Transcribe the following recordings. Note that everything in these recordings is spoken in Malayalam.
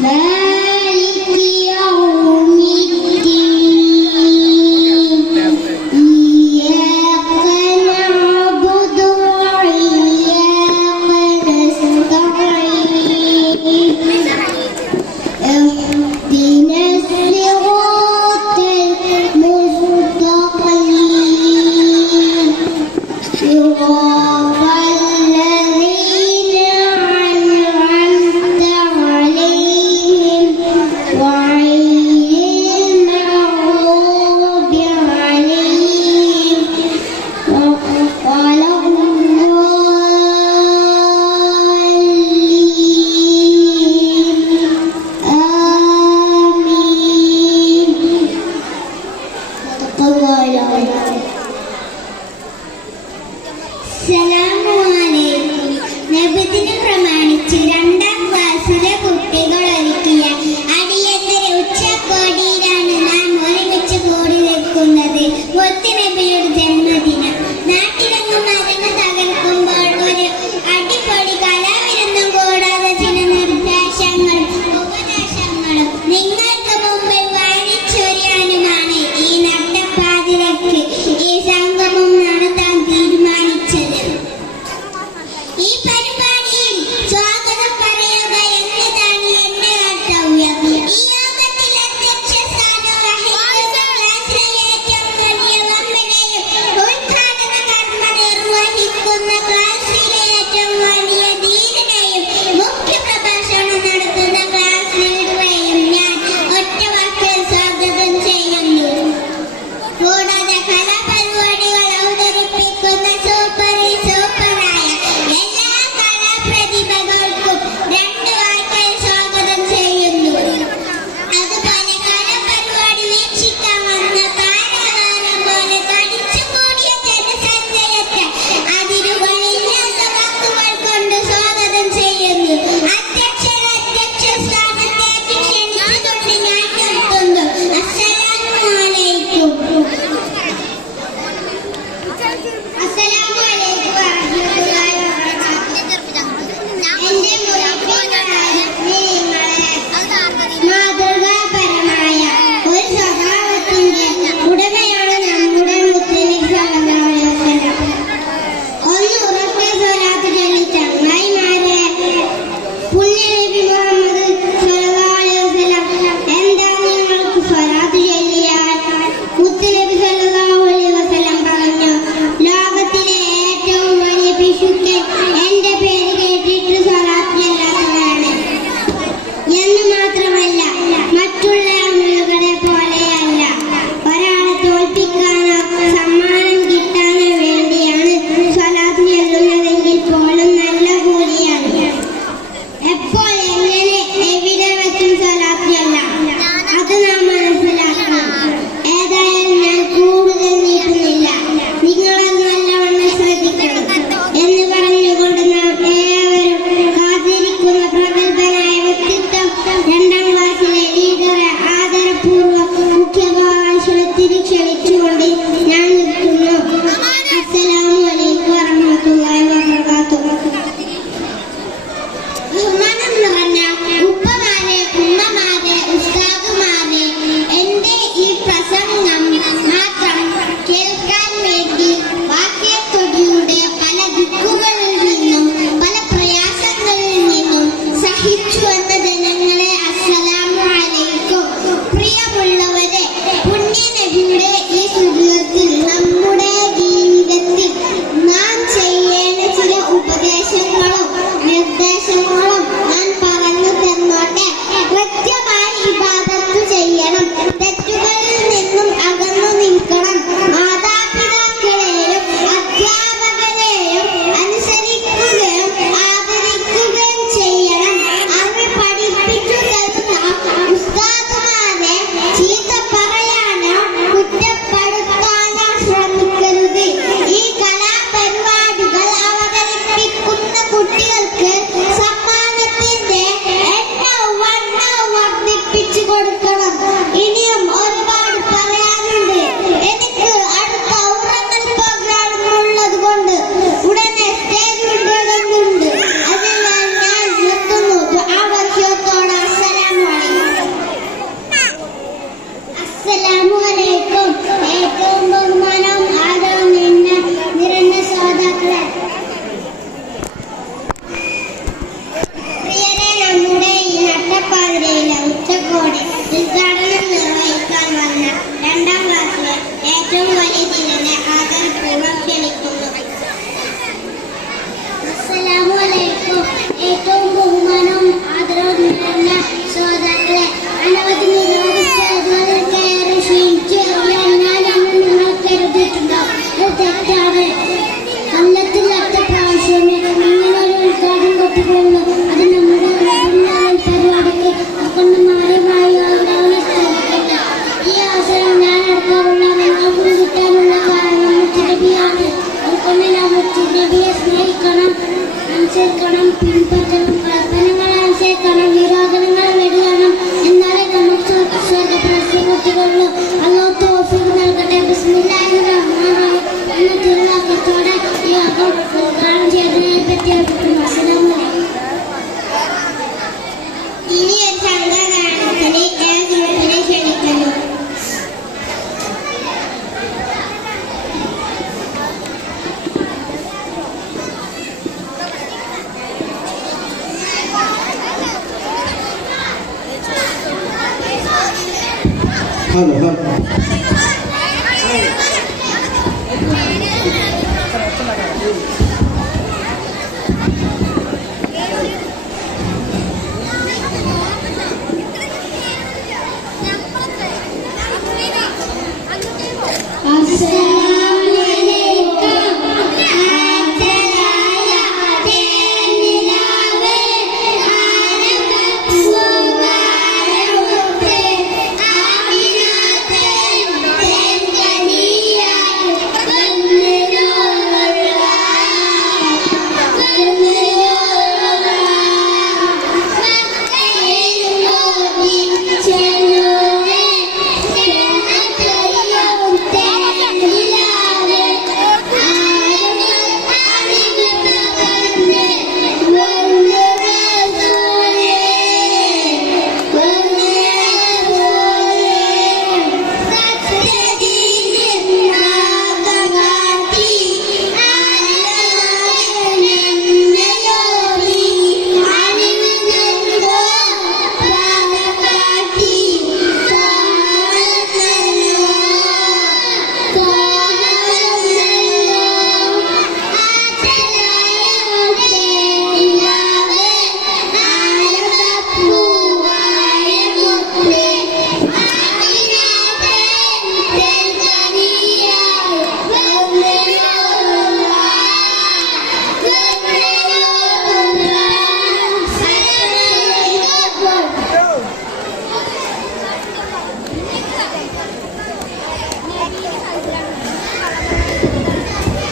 ねえ。el amor give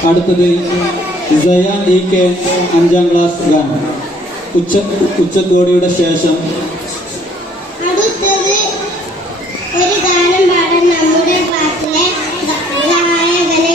അടുത്തത് സയ ഇ കെ അഞ്ചാം ക്ലാസ് ഗാൻ ഉച്ച ഉച്ചത്തോടിയുടെ ശേഷം ഒരു ഗാനം പാടാൻ നമ്മുടെ പാട്ടിലെ ഗായകനെ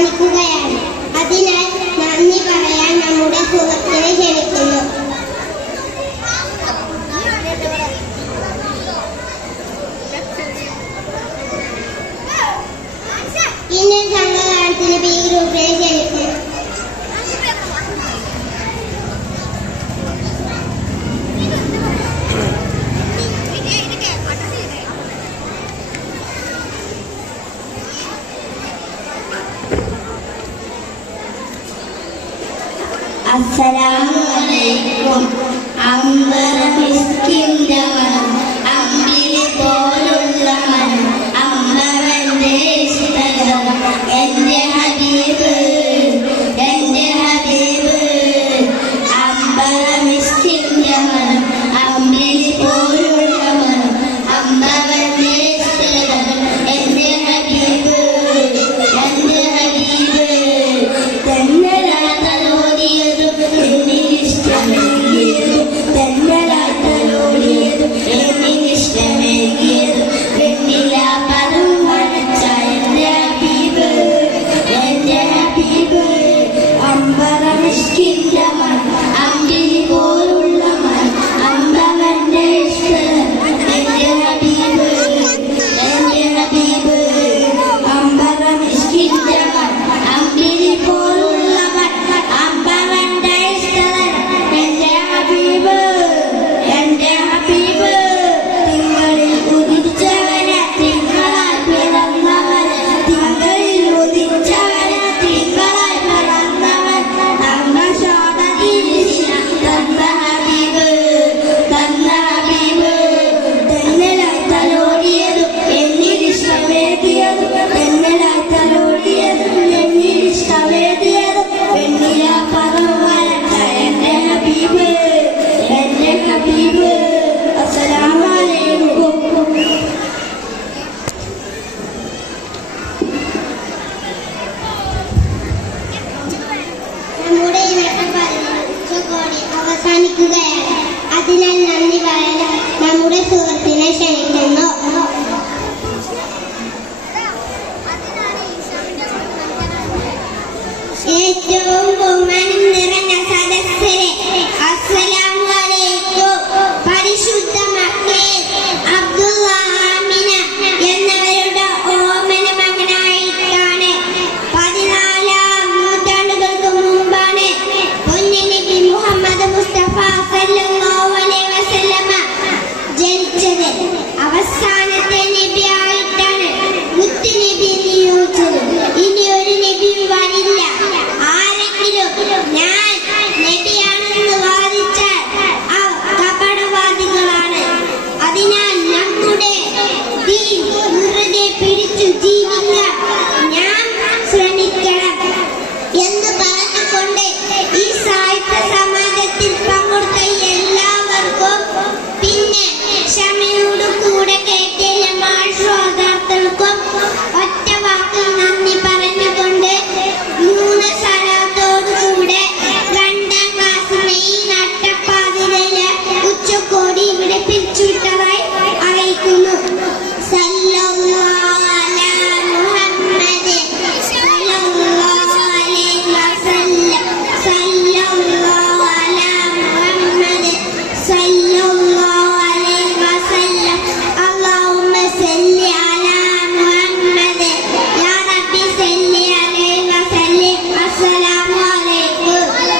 Facebook അസ്സലാമലൈക്കും അമ്പര മിസ്കിന്റെ മനം you